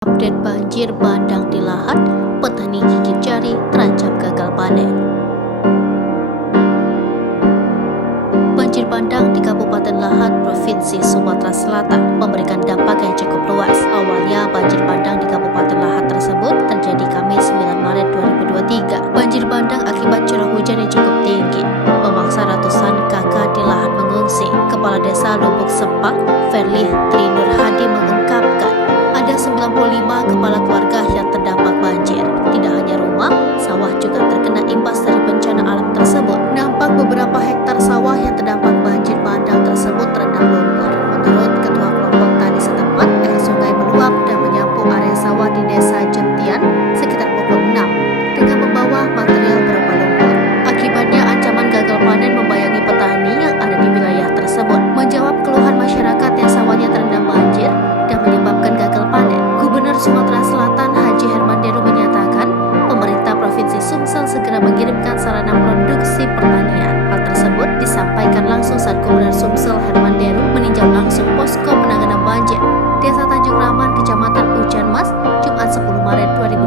Update banjir bandang di Lahat, petani gigit jari terancam gagal panen. Banjir bandang di Kabupaten Lahat, Provinsi Sumatera Selatan memberikan dampak yang cukup luas. Awalnya banjir bandang di Kabupaten Lahat tersebut terjadi Kamis 9 Maret 2023. Banjir bandang akibat curah hujan yang cukup tinggi memaksa ratusan kakak di Lahat mengungsi. Kepala Desa Lubuk Sepang, Verlih Trinur Hadi mengungkapkan ada 95 kepala keluarga yang terdampak banjir. Tidak hanya rumah, sawah juga terkena imbas dari bencana alam tersebut. Nampak beberapa hektar sawah yang terdampak banjir bandang tersebut terendam lumpur. Menurut Ketua Kelompok Tani setempat, air sungai meluap dan menyapu area sawah di Desa Jentian sekitar pukul 6 dengan membawa material berupa lumpur. Akibatnya ancaman gagal panen membayangi petani yang ada di wilayah tersebut. Menjawab keluhan masyarakat yang sawahnya terendam banjir dan menyebabkan gagal panen, Gubernur Sumatera Selatan Haji Herman Deru menyatakan pemerintah Provinsi Sumsel segera mengirimkan sarana produksi pertanian. Hal tersebut disampaikan langsung saat Gubernur Sumsel Herman Deru meninjau langsung posko penanganan banjir Desa Tanjung Raman, Kecamatan Ujan Mas, Jumat 10 Maret 2023.